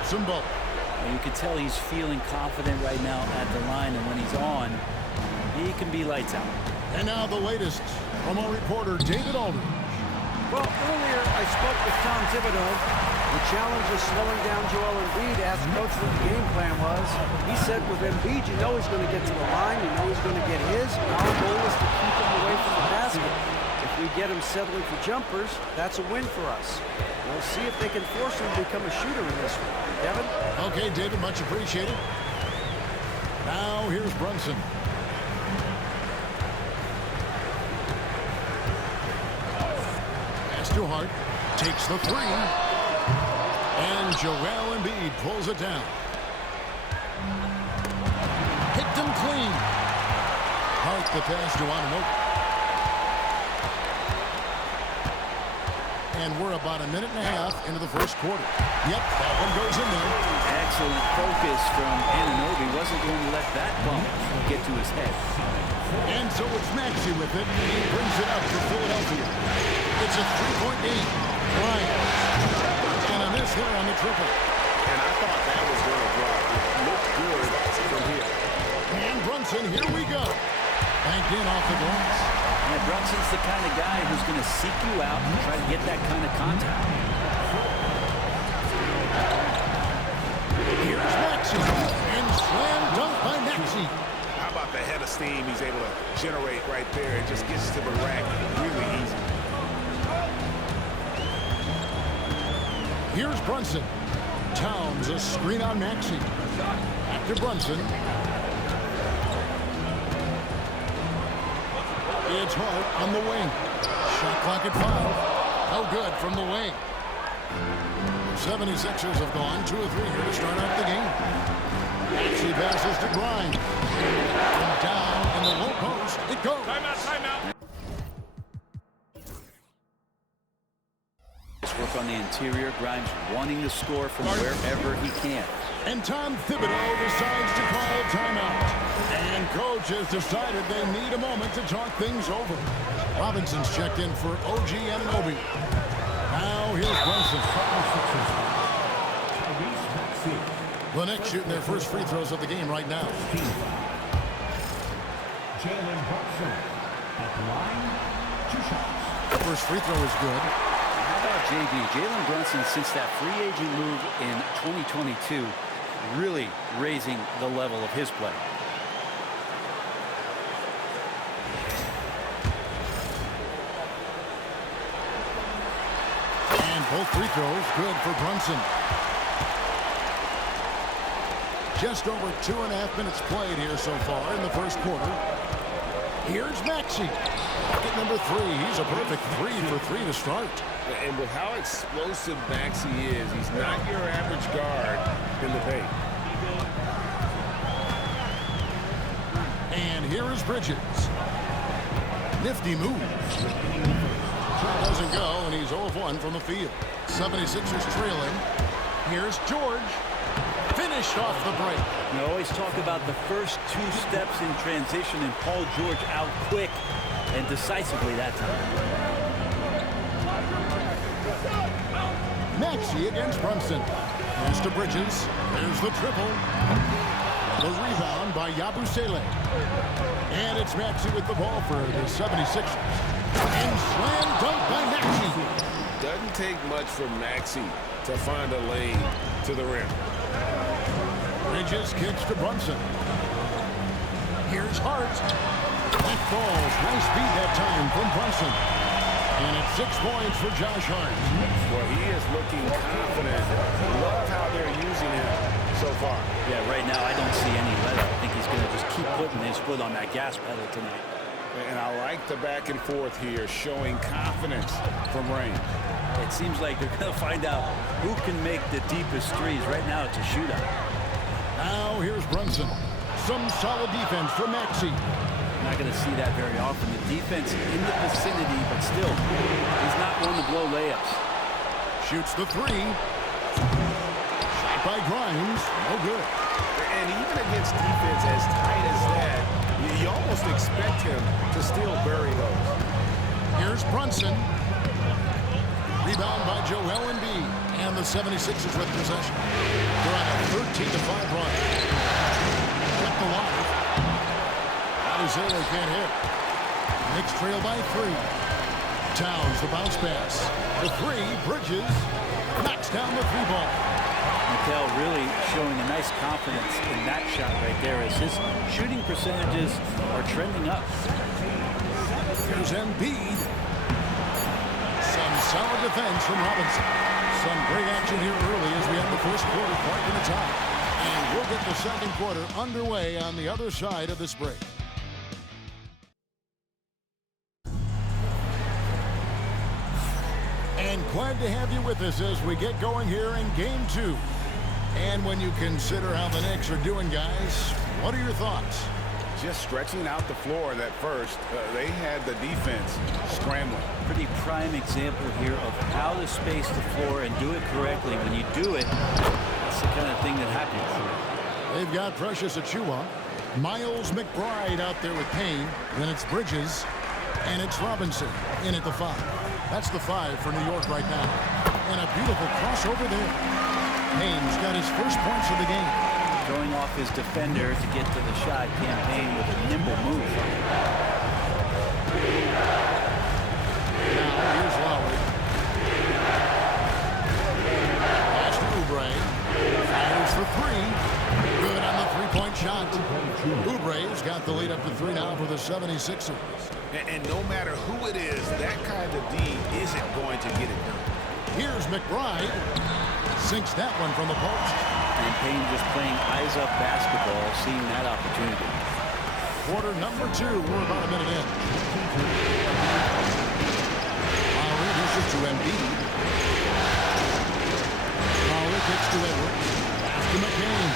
hits them both. And you can tell he's feeling confident right now at the line, and when he's on, he can be lights out. And now the latest from our reporter, David Aldridge. Well, earlier I spoke with Tom Thibodeau. The challenge is slowing down Joel Embiid. Asked coach what the game plan was. He said with Embiid, you know he's going to get to the line. You know he's going to get his. Our goal is to keep him away from the basket. If we get him settling for jumpers, that's a win for us. We'll see if they can force him to become a shooter in this one. Kevin? Okay, David, much appreciated. Now here's Brunson. Pass to Hart. Takes the three. And Joel Embiid pulls it down. Hit them clean. Hart the pass to Anunoby. And we're about a minute and a half into the first quarter. Yep, that one goes in there. Excellent focus from Anunoby. Wasn't going to let that bump get to his head. And so it's Maxey with it. He brings it up for Philadelphia. It's a three-point game. Bryant. And a miss there on the triple. And I thought that was going to drop. It looked good from here. And Brunson, here we go. Banked in off the glass. Yeah, Brunson's the kind of guy who's going to seek you out and try to get that kind of contact. Here's Maxey. And slam dunk by Maxey. How about the head of steam he's able to generate right there? It just gets to the rack really easy. Here's Brunson. Towns a screen on Maxey. Back to Brunson. It's Hart on the wing. Shot clock at 5. No good from the wing. 76ers have gone 2 of 3 here to start out the game. Maxey passes to Grimes. And down in the low post it goes. Timeout. Let's work on the interior. Grimes wanting to score from wherever he can. And Tom Thibodeau decides to call a timeout. And coach has decided they need a moment to talk things over. Robinson's checked in for OG Anunoby. Now here's Brunson. The Knicks shooting their first free throws of the game right now. Jalen Brunson at the line, 2 shots. The first free throw is good. How about JB? Jalen Brunson, since that free agent move in 2022, really raising the level of his play. And both free throws good for Brunson. Just over 2.5 minutes played here so far in the first quarter. Here's Maxey. Bucket number 3. He's a perfect 3 for 3 to start. And with how explosive Maxey is, he's not your average guard in the paint. And here is Bridges. Nifty move. Doesn't go, and he's 0 of 1 from the field. 76ers trailing. Here's George. Finished off the break. You always talk about the first 2 steps in transition, and Paul George out quick and decisively that time. Maxey against Brunson. Here's to Bridges. There's the triple. The rebound by Yabusele. And it's Maxey with the ball for the 76ers. And slam dunk by Maxey. Doesn't take much for Maxey to find a lane to the rim. Bridges kicks to Brunson. Here's Hart. That falls. Nice beat that time from Brunson. And it's 6 points for Josh Hart. Well, he is looking confident. Love how they're using him so far. Yeah, right now I don't see any let up. I think he's going to just keep putting his foot on that gas pedal tonight. And I like the back and forth here, showing confidence from range. It seems like they're going to find out who can make the deepest threes. Right now it's a shootout. Now here's Brunson. Some solid defense from Maxey. Not going to see that very often. The defense in the vicinity, but still, he's not one to blow layups. Shoots the 3. Shot by Grimes. No good. And even against defense as tight as that, you almost expect him to still bury those. Here's Brunson. Rebound by Joel Embiid. And And the 76ers with possession. They're on a 13-5 run. Kept alive. Adesanya can't hit. Knicks trail by 3. Towns the bounce pass. The 3, Bridges knocks down the 3 ball. Mikel really showing a nice confidence in that shot right there as his shooting percentages are trending up. Here's Embiid. Some solid defense from Robinson. Some great action here early as we end the first quarter, part in the tie. And we'll get the second quarter underway on the other side of this break. And glad to have you with us as we get going here in Game 2. And when you consider how the Knicks are doing, guys, what are your thoughts? Just stretching out the floor that first. They had the defense scrambling. Pretty prime example here of how to space the floor and do it correctly. When you do it, that's the kind of thing that happens. They've got Precious Achiuwa. Miles McBride out there with Payne. Then it's Bridges. And it's Robinson in at the 5. That's the 5 for New York right now. And a beautiful crossover there. Payne's got his first points of the game. Going off his defender to get to the shot. Campaign with a nimble move. Now here's Lowry. Pass to Oubre. Fires for 3. Good on the 3-point shot. Oubre's got the lead up to 3 now for the 76ers. And no matter who it is, that kind of D isn't going to get it done. Here's McBride. Sinks that one from the post. And Payne just playing eyes-up basketball, seeing that opportunity. Quarter number 2. We're about a minute in. Lowry dishes to Embiid. Lowry kicks to Edwards. Pass to McCain.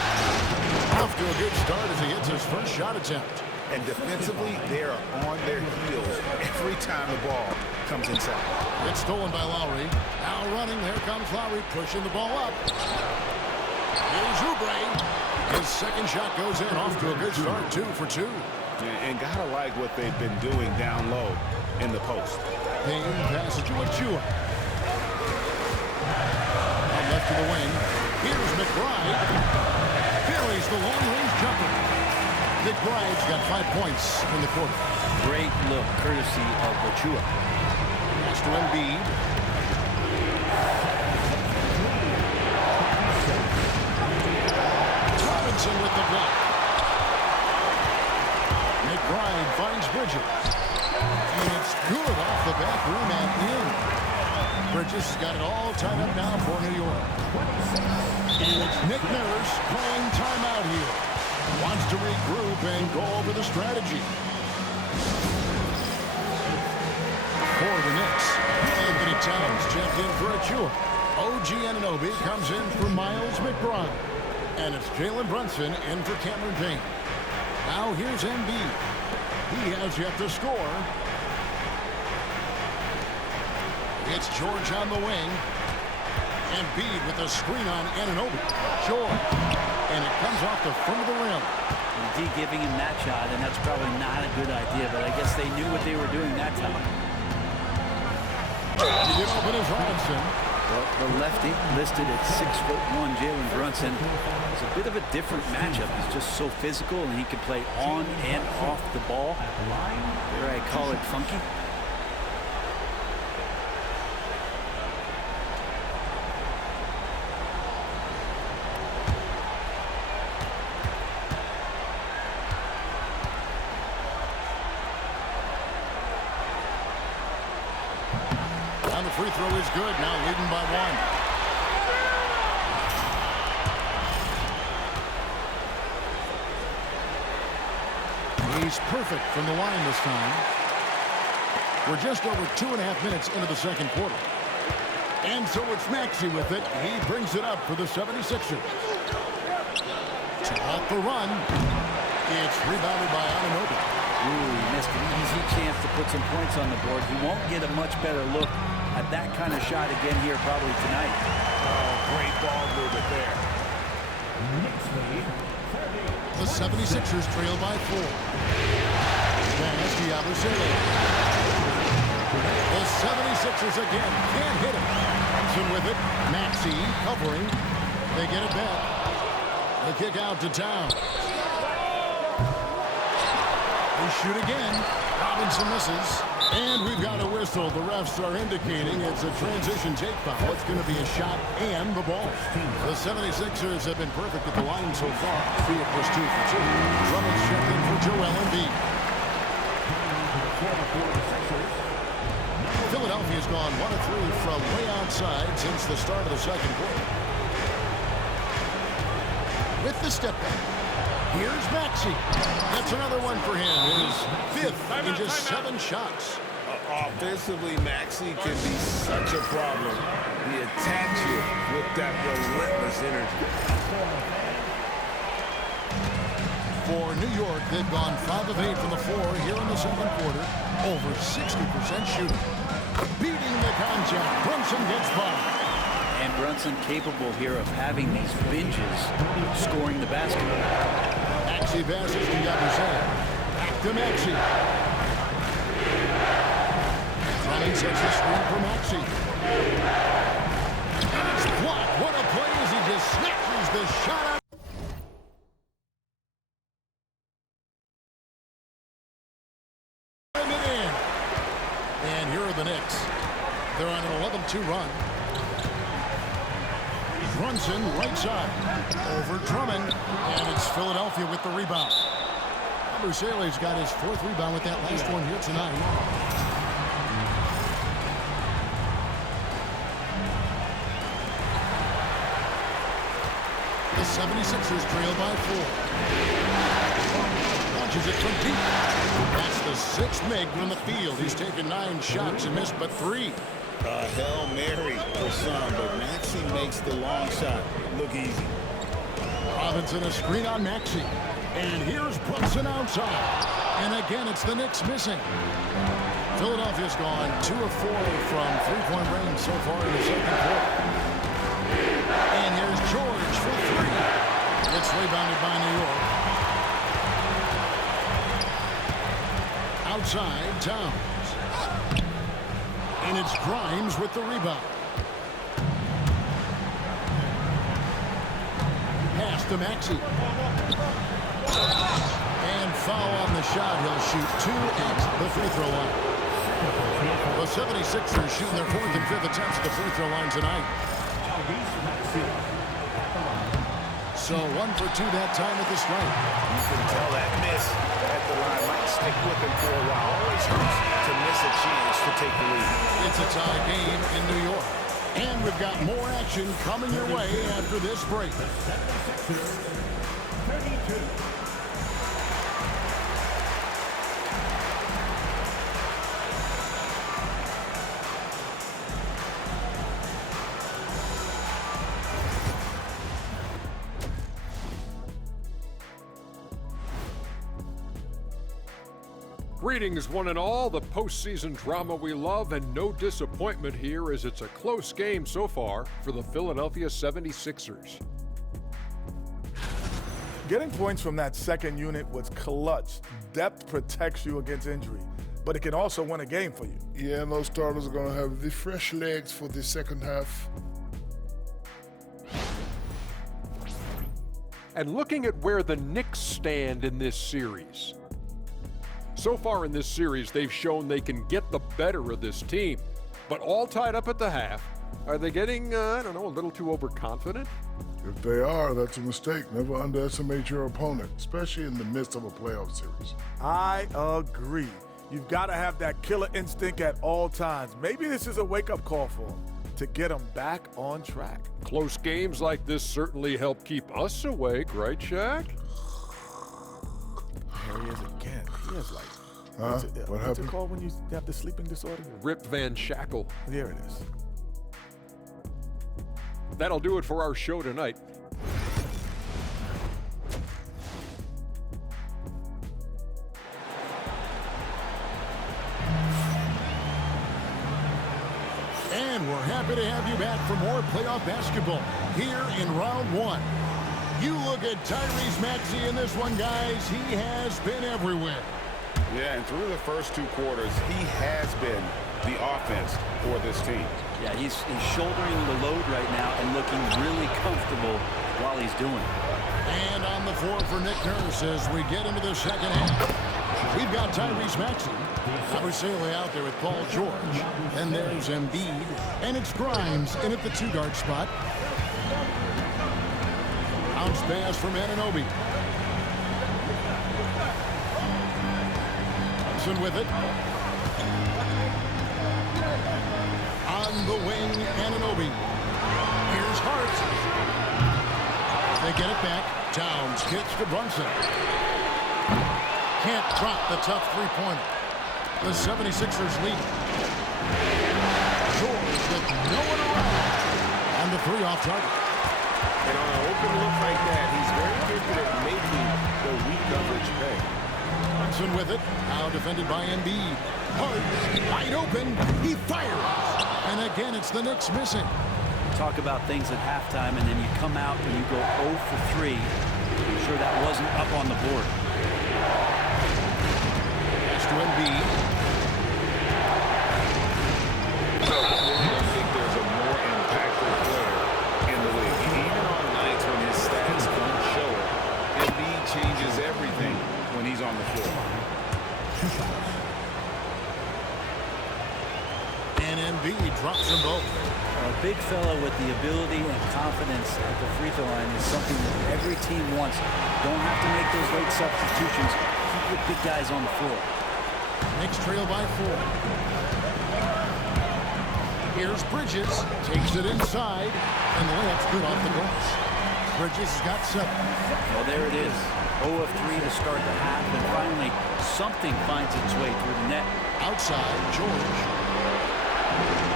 Off to a good start as he hits his first shot attempt. And defensively, they are on their heels every time the ball comes inside. It's stolen by Lowry. Now running. There comes Lowry pushing the ball up. Here's Oubre. His second shot goes in. Off to a good start. 2 for 2. And gotta like what they've been doing down low in the post. Payne passes to Achiuwa. And left to the wing. Here's McBride. Buries the long-range jumper. McBride's got 5 points in the quarter. Great look, courtesy of Achiuwa. Pass to Embiid. Robinson with the block. McBride finds Bridges. And it's good off the back rim and in. Bridges has got it all tied up now for New York. And it's Nick Nurse calling timeout here. Wants to regroup and go over the strategy. For the Knicks, Anthony Towns checked in for Achiuwa. OG Anunoby comes in for Miles McBride. And it's Jalen Brunson in for Cameron Payne. Now here's Embiid. He has yet to score. It's George on the wing. Embiid with a screen on Anunoby. George. And it comes off the front of the rim. D giving him that shot, and that's probably not a good idea, but I guess they knew what they were doing that time. To get open is Robinson. Well, the lefty listed at 6'1", Jalen Brunson. It's a bit of a different matchup. He's just so physical, and he can play on and off the ball. There I call it funky. And the free throw is good. Now leading by 1. He's perfect from the line this time. We're just over 2.5 minutes into the second quarter. And so it's Maxey with it. He brings it up for the 76ers. Off the run. It's rebounded by Anunoby. Ooh, he missed an easy chance to put some points on the board. He won't get a much better look at that kind of shot again here probably tonight. Oh, great ball movement there. The 76ers trail by 4. Pass to Yabusele. The 76ers again can't hit it. Brunson with it. Maxey recovering. They get it back. The kick out to Town. They shoot again. Robinson misses. And we've got a whistle. The refs are indicating it's a transition take foul. It's going to be a shot and the ball. The 76ers have been perfect at the line so far. It was 2 for 2. Drummond's checked in for Joel Embiid. Philadelphia's gone 1 of 3 from way outside since the start of the second quarter. With the step back. Here's Maxey. That's another one for him. His 5th in just 7 shots. Offensively, Maxey can be such a problem. He attacks you with that relentless energy. For New York, they've gone 5 of 8 from the floor here in the second quarter. Over 60% shooting. Beating the contact. Brunson gets by. And Brunson capable here of having these binges scoring the basketball. Maxey passes to Yabusele. Back to Maxey. Drummond sets the screen for Maxey. And it's blocked. What a play as he just snatches the shot out. And here are the Knicks. They're on an 11-2 run. Brunson right side over Drummond, and it's Philadelphia with the rebound. Yabusele's got his 4th rebound with that last one here tonight. The 76ers trail by 4. Launches it from deep. That's the 6th Mig from the field. He's taken 9 shots and missed but 3. Hail Mary for some, but Maxey makes the long shot look easy. Robinson a screen on Maxey. And here's Brunson outside. And again, it's the Knicks missing. Philadelphia's gone 2 of 4 from 3-point range so far in the second quarter. And here's George for 3. It's rebounded by New York. Outside, Towns. And it's Grimes with the rebound. Pass to Maxey. And foul on the shot. He'll shoot 2 at the free throw line. The 76ers shooting their 4th and 5th attempts at the free throw line tonight. So 1 for 2 that time at the stripe. You can tell that miss at the line might stick with him for a while. Always hurts to miss a chance to take the lead. It's a tie game in New York. And we've got more action coming your way after this break. 32. Greetings, one and all. The postseason drama we love, and no disappointment here as it's a close game so far for the Philadelphia 76ers. Getting points from that second unit was clutch. Depth protects you against injury, but it can also win a game for you. Yeah, and those starters are going to have the fresh legs for the second half. And looking at where the Knicks stand in this series. So far in this series, they've shown they can get the better of this team, but all tied up at the half. Are they getting, I don't know, a little too overconfident? If they are, that's a mistake. Never underestimate your opponent, especially in the midst of a playoff series. I agree. You've got to have that killer instinct at all times. Maybe this is a wake-up call for them to get them back on track. Close games like this certainly help keep us awake, right, Shaq? There he is again. He has like, What what's happened? it called when you have the sleeping disorder? Rip Van Shackle. There it is. That'll do it for our show tonight. And we're happy to have you back for more playoff basketball here in round 1. You look at Tyrese Maxey in this one, guys. He has been everywhere. Yeah, and through the first 2 quarters, he has been the offense for this team. Yeah, he's shouldering the load right now and looking really comfortable while he's doing it. And on the floor for Nick Nurse as we get into the second half. We've got Tyrese Maxey. Yabusele out there with Paul George. And there's Embiid. And it's Grimes in at the two-guard spot. Bounce pass from Anunoby. Thompson with it. On the wing, Anunoby. Here's Hart. They get it back. Towns kicks to Brunson. Can't drop the tough three-pointer. The 76ers lead. George with no one around. And the three off target. And on an open look like that, he's very gifted at making the weak coverage pay. Brunson with it. Now defended by Embiid. Hart, wide open. He fires. And again, it's the Knicks missing. Talk about things at halftime, and then you come out and you go 0 for 3. I'm sure that wasn't up on the board. Pass to Embiid. I really don't think there's a more impactful player in the league. Even on nights when his stats don't show it, Embiid changes everything when he's on the floor. And Embiid drops them both. A big fellow with the ability and confidence at the free throw line is something that every team wants. Don't have to make those late substitutions. Keep your big guys on the floor. Knicks trail by 4. Here's Bridges. Takes it inside. And the layup's good off the glass. Bridges has got 7. Well, there it is. 0 of 3 to start the half. And finally, something finds its way through the net. Outside, George.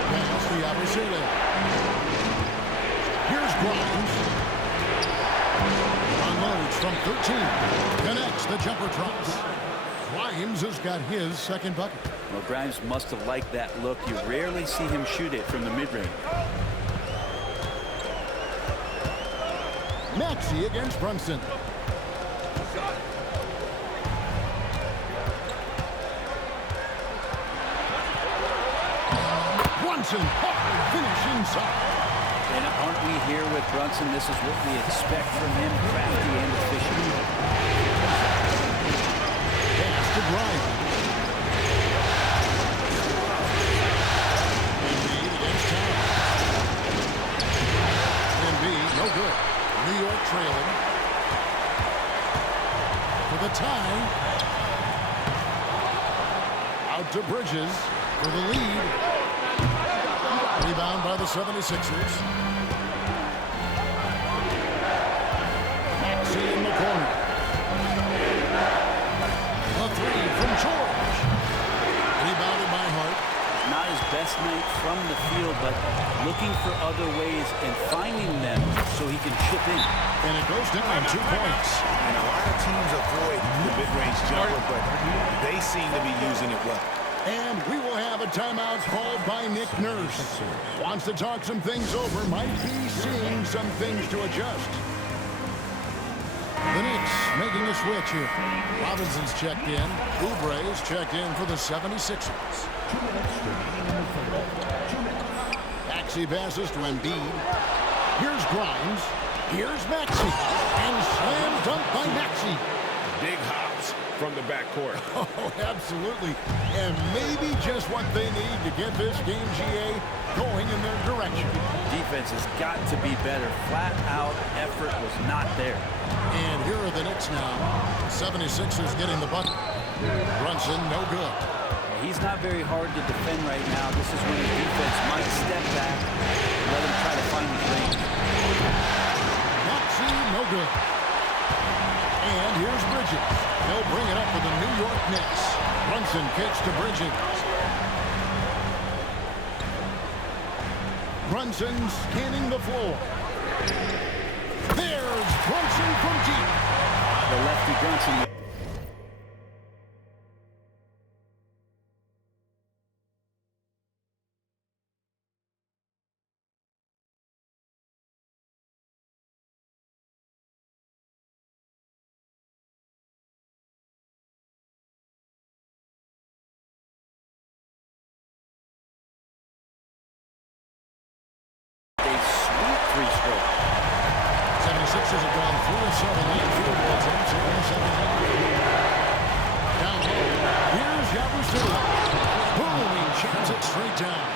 Pass to Yabusele. Here's Grimes. Unloads from 13. Connects. The jumper drops. Grimes has got his second bucket. Well, Grimes must have liked that look. You rarely see him shoot it from the mid-range. Maxey against Brunson. Brunson, hard finish inside. And aren't we here with Brunson? This is what we expect from him, crafty and efficient. Pass to Grimes. Embiid against Towns. Embiid, no good. New York trailing. For the tie. Out to Bridges for the lead. Rebound by the 76ers. Maxey in the corner. A three from George. Rebounded by Hart. Not his best night from the field, but looking for other ways and finding them so he can chip in. And it goes down 2 points. And a lot of teams avoid the mid-range jumper, but they seem to be using it well. And we will have a timeout called by Nick Nurse. Wants to talk some things over. Might be seeing some things to adjust. The Knicks making a switch here. Robinson's checked in. Oubre's checked in for the 76ers. Maxey passes to Embiid. Here's Grimes. Here's Maxey. And slam dunk by Maxey. Big hops from the backcourt. Oh, absolutely. And maybe just what they need to get this game, GA, going in their direction. Defense has got to be better. Flat-out effort was not there. And here are the Knicks now. 76ers getting the bucket. Brunson, no good. He's not very hard to defend right now. This is when the defense might step back and let him try to find his range. Maxey, no good. And here's Bridges. They'll bring it up for the New York Knicks. Brunson kicks to Bridges. Brunson scanning the floor. There's Brunson from deep. The lefty Brunson straight. 76ers have gone 3 of 7 in field goal attempts in the second half. Down low. Here's Yabusele. Boom! He jams it straight down.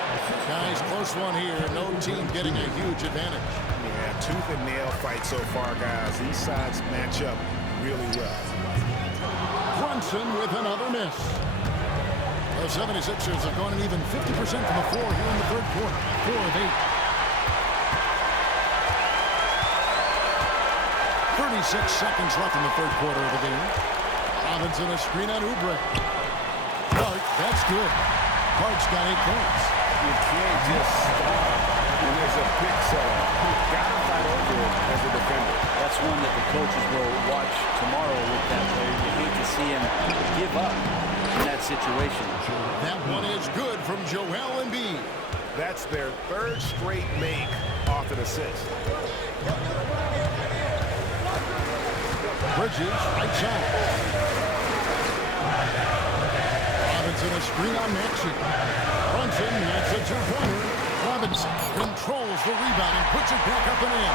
Guys, close one here. No team getting a huge advantage. Yeah, tooth and nail fight so far, guys. These sides match up really well. Brunson with another miss. The 76ers have gone an even 50% from the floor here in the third quarter. 4 of 8. 36 seconds left in the third quarter of the game. Robinson a screen on Oubre. Hart, that's good. Hart's got 8 points. You can't just stop when there's a pick set up. You've got to fight over it as a defender. That's one that the coaches will watch tomorrow with that player. You hate to see him give up in that situation. That one is good from Joel Embiid. That's their 3rd straight make off an assist. Bridges, right side. Robinson a screen on Maxey. Brunson, that's a two-pointer. Robinson controls the rebound and puts it back up and in.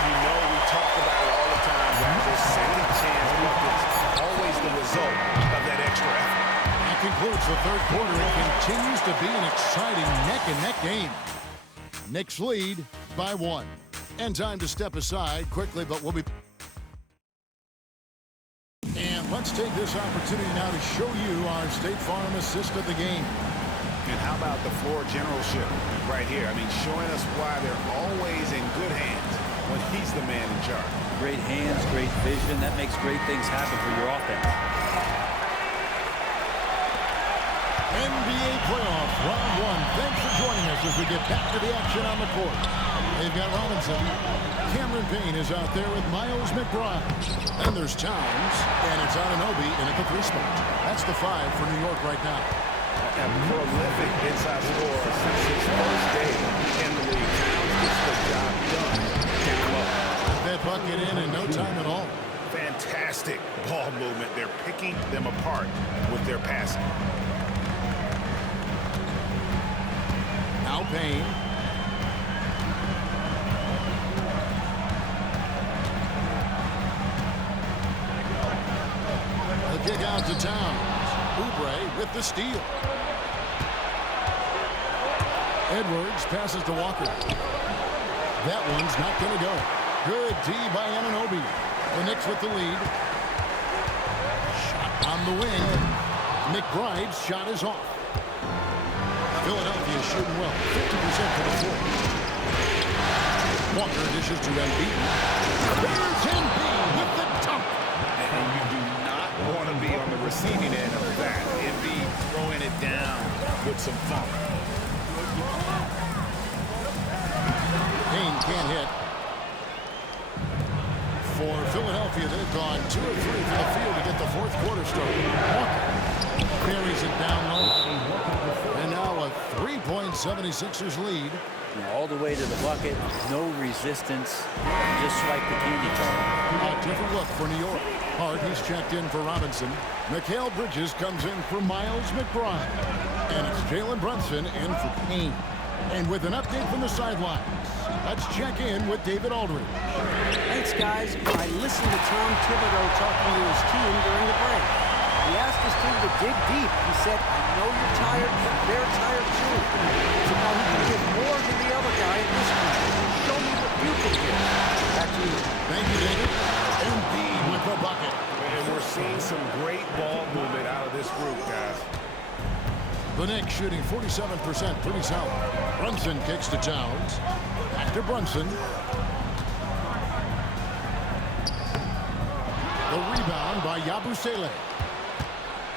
You know we talk about it all the time, guys. Those second chance buckets, always the result of that extra effort. That concludes the third quarter. It continues to be an exciting neck-and-neck game. Knicks lead by 1. And time to step aside quickly, but we'll be... And let's take this opportunity now to show you our State Farm assist of the game. And how about the floor generalship right here? I mean, showing us why they're always in good hands when he's the man in charge. Great hands, great vision. That makes great things happen for your offense. NBA playoff round 1. Thanks for joining us as we get back to the action on the court. They've got Robinson. Cameron Payne is out there with Miles McBride. Then there's Towns, and it's Anunoby in at the 3 spot. That's the 5 for New York right now. A prolific inside scorer since his first day in the league. Towns gets the job done down low. Put that bucket in no time at all. Fantastic ball movement. They're picking them apart with their passing. Now Payne. The kick out to Towns. Oubre with the steal. Edwards passes to Walker. That one's not going to go. Good D by Anunoby. The Knicks with the lead. Shot on the wing. McBride's shot is off. Philadelphia shooting well. 50% for the floor. Walker dishes to Embiid. There's Embiid with the dunk. And you do not want to be on the receiving end of that. Embiid throwing it down with some funk. Payne can't hit. For Philadelphia, they've gone 2 of 3 from the field to get the fourth quarter started. Walker carries it down low. And now a 3-point 76ers lead. All the way to the bucket, no resistance, just swipe the candy jar. A different look for New York. Hart, he's checked in for Robinson. Mikal Bridges comes in for Miles McBride. And it's Jalen Brunson in for Payne. And with an update from the sidelines, let's check in with David Aldridge. Thanks, guys. I listened to Tom Thibodeau talking to his team during the break. He asked his team to dig deep. He said, I know you're tired, but they're tired too. So now he can give more than the other guy at this point. Show me what you can do. Back to you. Thank you, David. Embiid with the bucket. And we're seeing some great ball movement out of this group, guys. The Knicks shooting 47%, pretty solid. Brunson kicks to Towns. Back to Brunson. The rebound by Yabusele.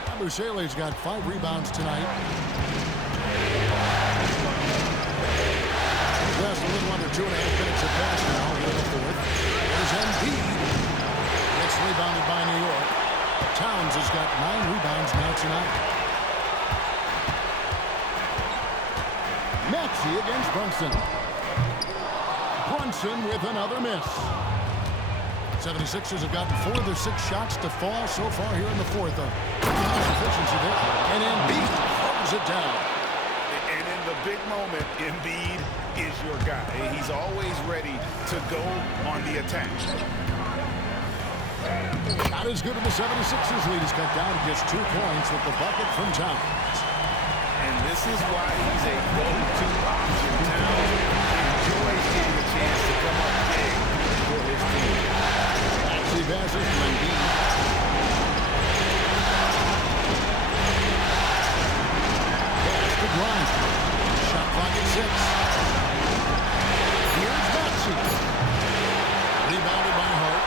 Yabusele's got 5 rebounds tonight. Just a little under 2.5 minutes of pass now here in the fourth. There's Embiid. It's rebounded by New York. Towns has got 9 rebounds now tonight. Maxey against Brunson. Brunson with another miss. 76ers have gotten 4 of their 6 shots to fall so far here in the fourth. Nice efficiency there. And Embiid throws it down. And in the a big moment, Embiid is your guy. He's always ready to go on the attack. Not as good, and the 76ers lead is cut down to just 2 points with the bucket from Towns. And this is why he's a go-to option. Towns enjoys getting a chance to come up big for his team. Maxey passes to Embiid. Pass to Grimes. Shot clock at 6. Here's Maxey. Rebounded by Hart.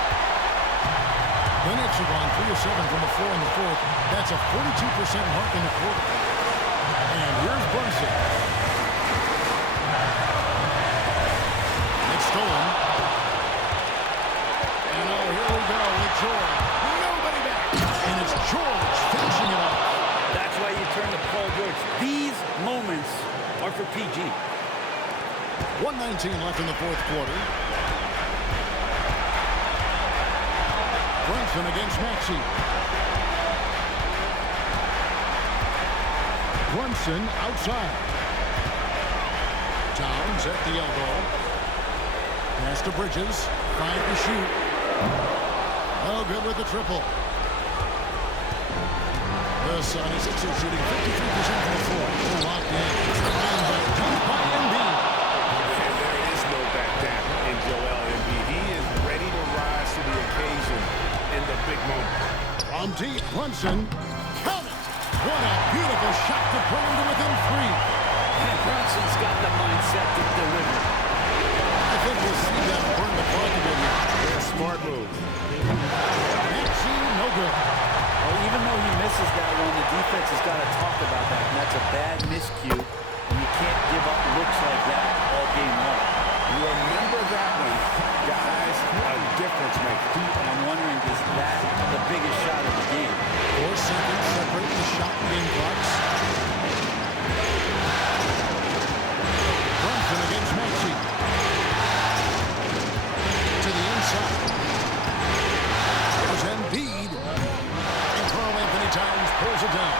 The Knicks have gone 3 of 7 from the floor in the fourth. That's a 42% mark in the quarter. And here's Brunson. It's stolen. And oh, here we go with George. Nobody back. And it's George finishing it off. That's why you turn to Paul George. These moments are for PG. 1:19 left in the fourth quarter. Brunson against Maxey. Brunson outside. Towns at the elbow. Pass to Bridges. 5 to shoot. Oh, good with the triple. The 76ers shooting 53% from the floor. They're locked in. And the dunk by Embiid. And there is no back down in Joel Embiid. He is ready to rise to the occasion in the big moment. From deep, Brunson. Count it. What a beautiful shot to pull him to within 3. And Brunson's got the mindset to deliver. I think we'll see that burn the clock a bit here. Yeah, smart move. Maxey, no good. Well, even though he misses that one, the defense has got to talk about that. And that's a bad miscue. And you can't give up looks like that all game long. Remember that one, guys, a difference maker. And I'm wondering, is that the biggest shot of the game? 4 seconds separate the shot and game clocks. Brunson against Maxey. To the inside. There's Embiid. And Karl Anthony Towns pulls it down.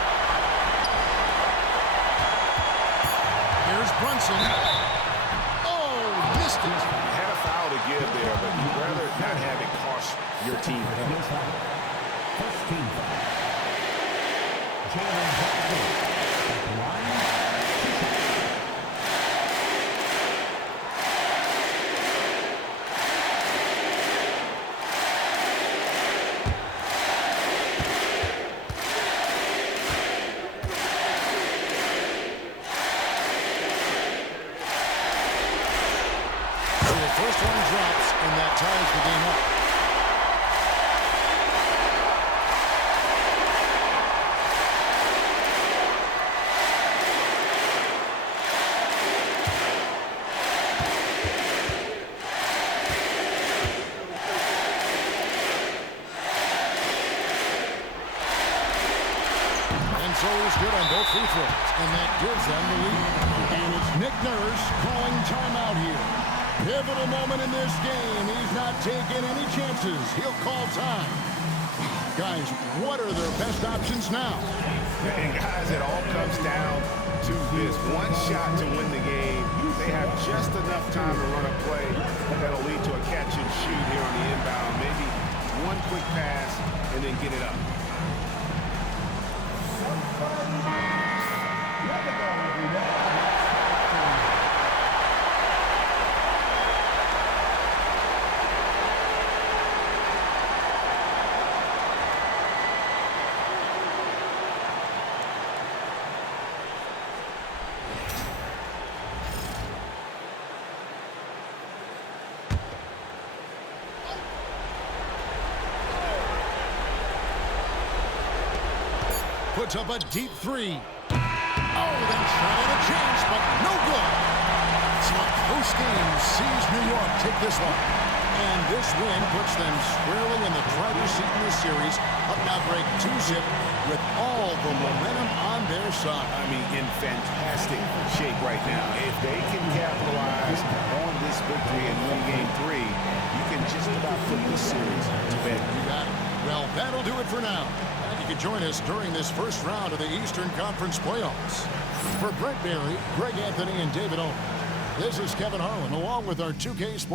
Here's Brunson. Oh, missed it. Had a foul to give there, but you'd rather not have it cost your team. First team foul. Jalen Brunson at the line. 2 shots. So the first one drops, and that ties the game up. And so he's good on both free throws, and that gives them the lead. And it's Nick Nurse calling timeout here. Pivotal moment in this game. He's not taking any chances. He'll call time. Guys, what are their best options now? And guys, it all comes down to this one shot to win the game. They have just enough time to run a play that'll lead to a catch and shoot here on the inbound. Maybe one quick pass and then get it up. Puts up a deep 3. Oh, that shot had a chance, but no good. So a close game sees New York take this one. And this win puts them squarely in the driver's seat in this series. Up now break 2-zip with all the momentum on their side. I mean, in fantastic shape right now. If they can capitalize on this victory and win game 3, you can just about put this series to bed. You got it. Well, that'll do it for now. you could join us during this first round of the Eastern Conference playoffs. For Brent Barry, Greg Anthony, and David Owen, this is Kevin Harlan along with our 2K Sports